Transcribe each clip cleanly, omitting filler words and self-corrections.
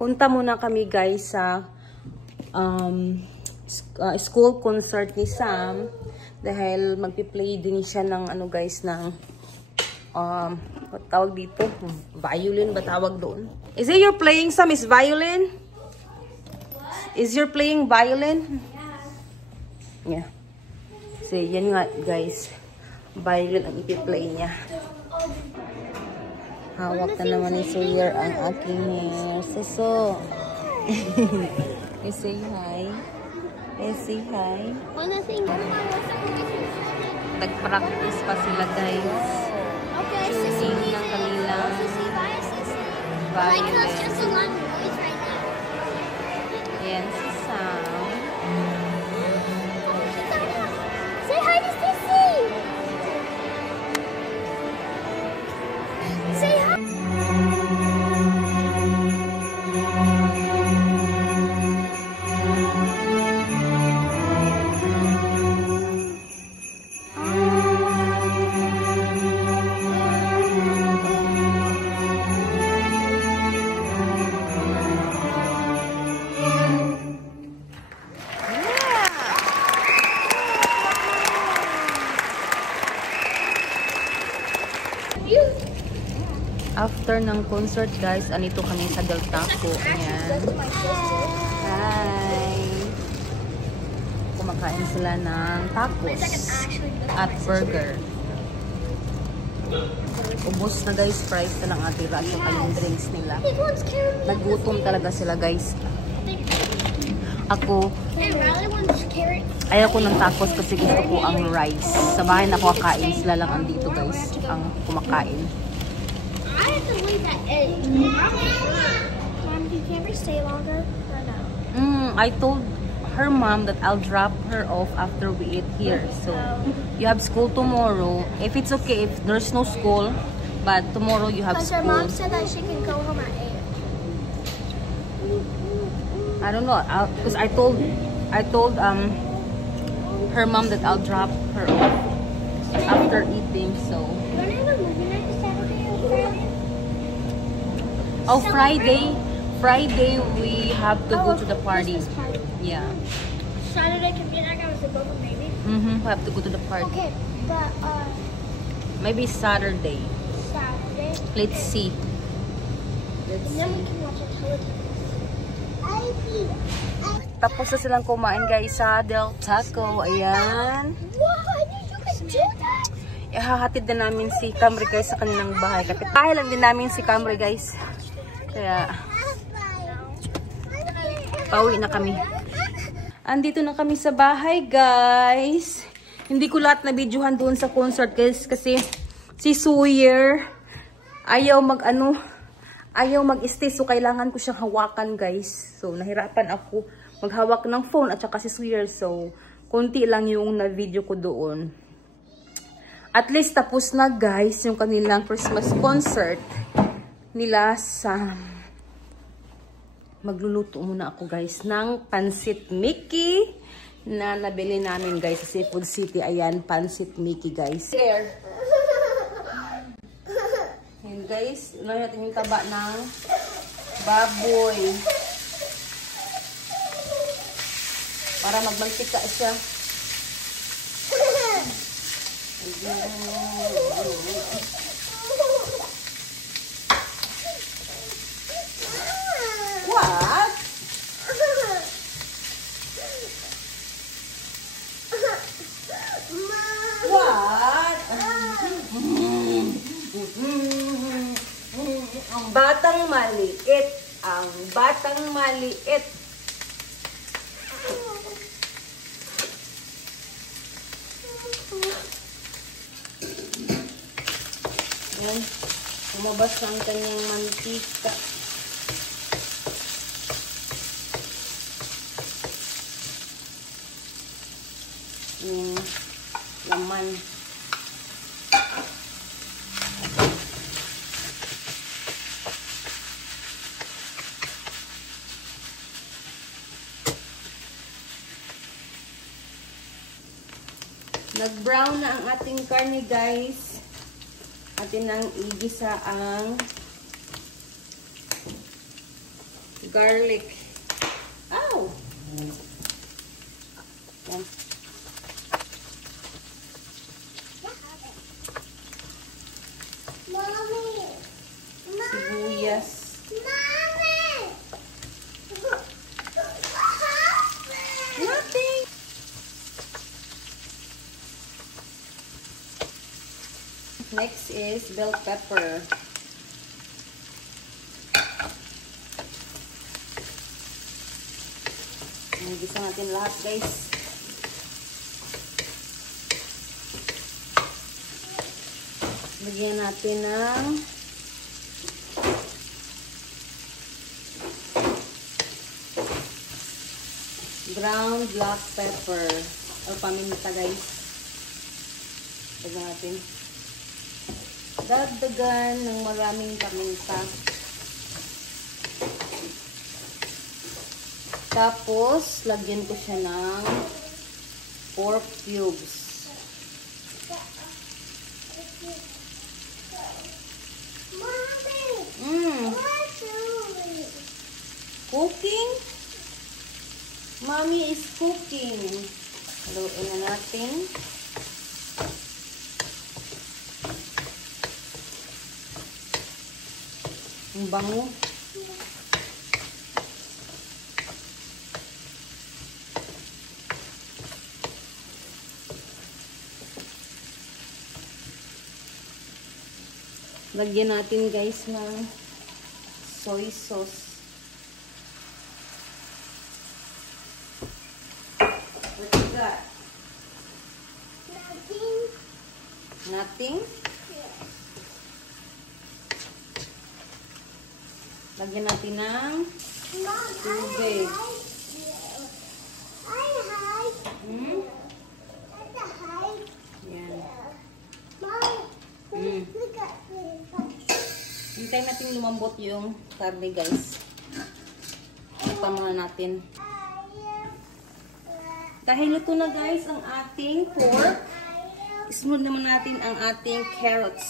Punta muna kami guys sa school concert ni Sam dahil magpi-play din siya ng ano guys ng what tawag dito? Violin ba tawag doon? Is it you're playing Sam? Is violin? Is you're playing violin? Yeah. So yan nga guys. Violin ang ipi-play niya. Hawak na naman ni Sawyer ang aking hair. So. You say hi. You say hi. Nag-practice pa sila guys. Tuning ng kanilang violin. Ayan si Sam. Say hi to Sissy. Say hi. After ng concert guys, anito kami sa Del Taco. Ayan. Hi! Kumakain sila ng tacos at burger. Ubos na guys, price na lang atira at saka yung drinks nila. Nagutom talaga sila guys. Ako, ayaw ko ng tacos kasi gusto ko ang rice. Sa bahay na ako kakain, sila lang andito guys, ang kumakain. I have to leave that egg. Mom, can Camry stay longer or no? I told her mom that I'll drop her off after we eat here. So, you have school tomorrow. If it's okay, if there's no school, but tomorrow you have school. Because her mom said that she can go home at 8. I don't know, because I told her mom that I'll drop her off after eating. So. Don't have a movie night this Saturday or Friday? Oh, Friday we have to go to the party. Yeah. Saturday can be like I was above maybe. We have to go to the party. Okay, but maybe Saturday. Saturday. Let's see. Let's And then we see. can watch a television. Tapos na silang kumain guys sa Del Taco. Ayan. Wow, I knew you could do that. Ihahatid na namin si Camry guys sa kanilang bahay. Kapitahe lang din namin si Camry guys. Kaya pauwi na kami. Andito na kami sa bahay guys. Hindi ko lahat na videohan doon sa concert guys kasi si Sawyer ayaw mag-stay, so kailangan ko siyang hawakan guys. So nahirapan ako maghawak ng phone at saka si Sawyer, so konti lang yung na video ko doon. At least tapos na guys yung kanilang Christmas concert nila. Sa magluluto muna ako guys ng Pancit Mickey na nabili namin guys sa Seafood City. Ayan, Pancit Mickey guys. Here. Ayan guys, unahin natin yung taba ng baboy para magmantika siya. What? What? Ang batang maliit. Ang batang maliit. Ayan. Lumabas ang kanyang mantika. Yung laman. Nag-brown na ang ating karne guys. Atin nang igisa ang garlic. Ow! Yan. Mommy! Sibuyas. Mommy! What happened? Nothing! Next is bell pepper. Gisa natin lahat, guys. Lagyan natin ng ground black pepper o paminta, guys. Lagyan natin. Dagdagan ng maraming paminta. Tapos, lagyan ko siya ng pork cubes. Mommy! What's doing? Cooking? Mommy is cooking. Haluin na natin. Ang bango. Lagyan natin, guys, ng soy sauce. What you got? Nothing. Nothing? Yes. Lagyan natin ng Mom, tubig. I hide. Hmm? That's a hide. Yan. Mom, Mm. look at me. Hintayin natin lumambot yung karne, guys. Ipan muna natin. Dahil luto na, guys, ang ating pork, isunod naman natin ang ating carrots.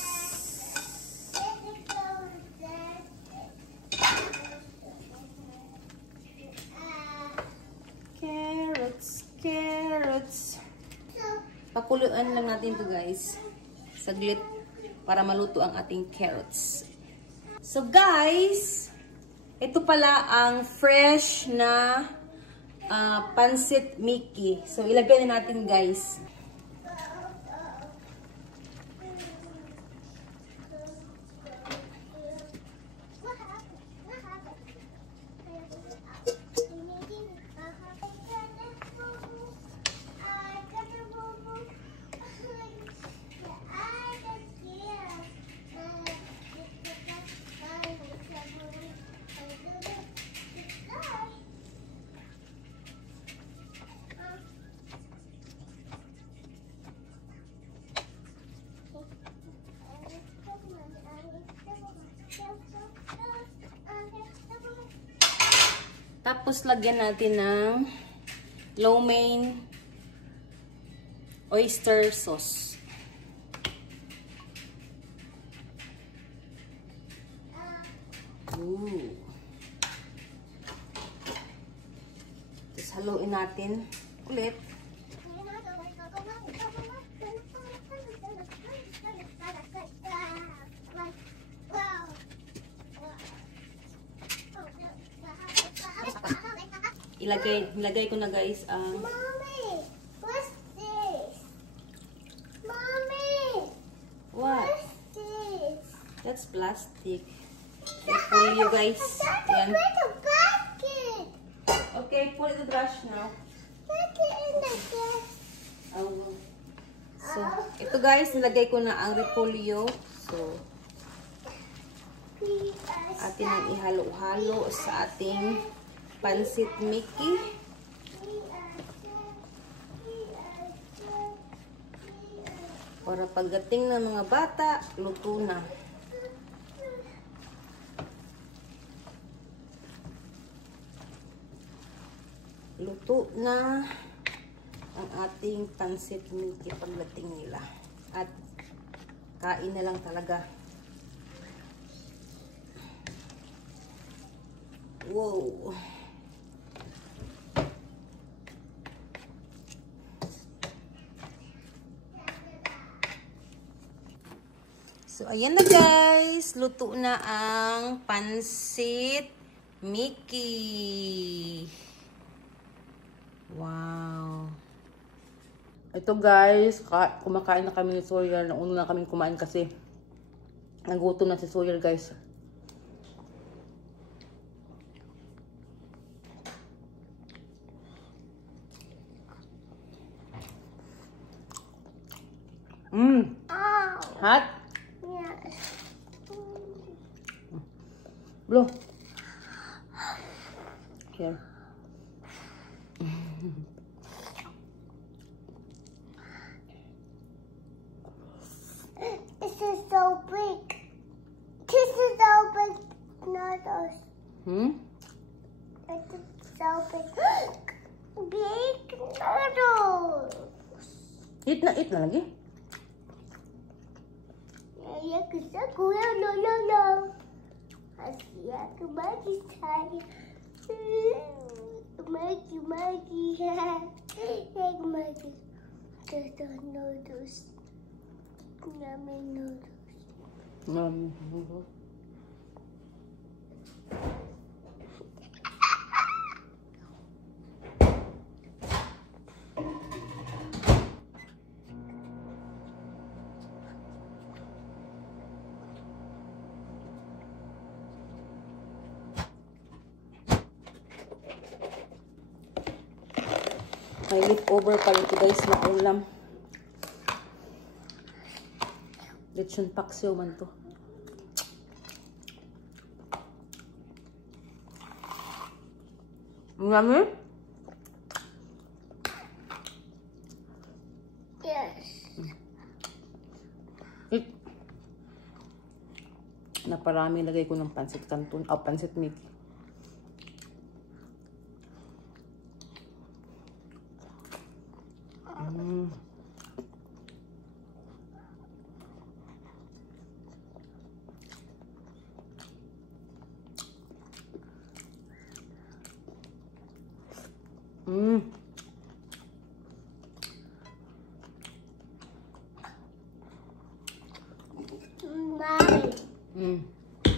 Carrots. Pakuluan lang natin to, guys. Saglit para maluto ang ating carrots. So, guys, ito pala ang fresh na pancit Mickey. So, ilagay na natin, guys. Tapos, lagyan natin ng lo mein oyster sauce. Ooh. Tapos, haluin natin ulit. Ilagay ko na, guys, ang Mommy, what's this? Mommy, what? what's this? That's plastic. Pull you, guys. Yan. Like a basket. Okay, put the brush now. Put it in the gas. Oh. So, ito, guys, nilagay ko na ang repolyo. So, atin ang ihalo-halo sa ating pancit Mickey. Para pagdating ng mga bata, luto na. Luto na ang ating pancit Mickey pagdating nila. At kain na lang talaga. Wow. So, ayan na guys. Luto na ang pansit Mickey. Wow. Ito guys, kumakain na kami ni Sawyer. Nauna na kami kumain kasi nagutom na si Sawyer guys. Hot? Yes. Blow. Here. This is so big. This is so big noodles. This is so big. Big noodles. Eat na lagi. Ya kita kuya no. Asyik kembali saya. Magi. Egg magi. Just noodles. Yummy noodles. May leftover pala ito guys na ulam. Lechon paksiw man to. Yummy? Yes. Naparami lagay ko ng pansit canton o pansit Mickey. Mommy.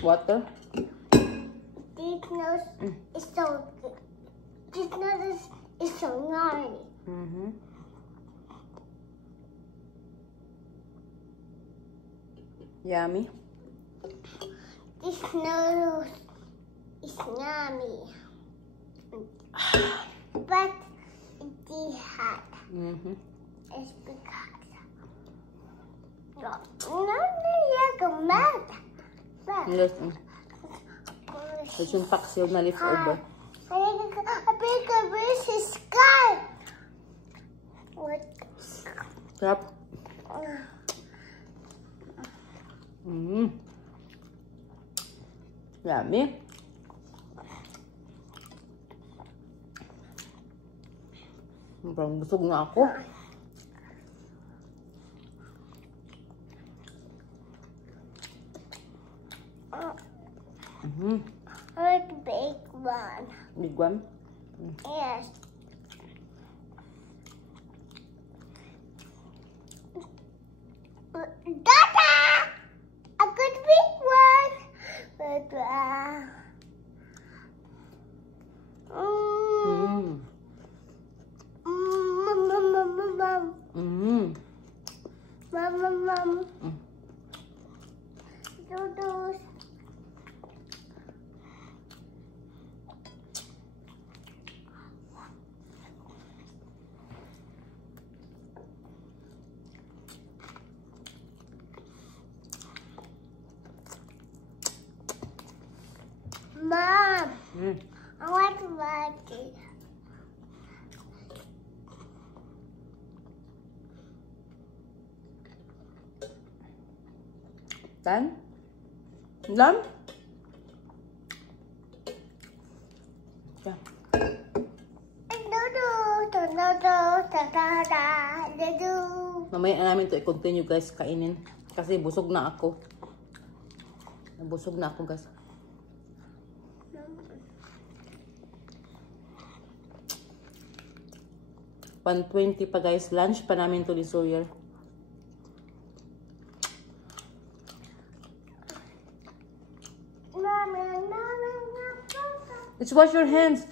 Water? This nose is so good. This nose is so yummy. Yummy? This noodles is yummy. But it's hot. It's because Yes. Lechon paksiw na leftover. A bigger fish is sky. What? Sarap. Yummy. Parang busog na ako. I like the big one. Big one? Yes. Dada! A good big one. Mom. Noodles. Mom, I want to watch it. Done? Done? Yeah. Mamaya na namin ito i-continue guys, kainin. Kasi busog na ako. Busog na ako guys. 1:20 pa guys. Lunch pa namin to ni Sawyer. Let's wash your hands.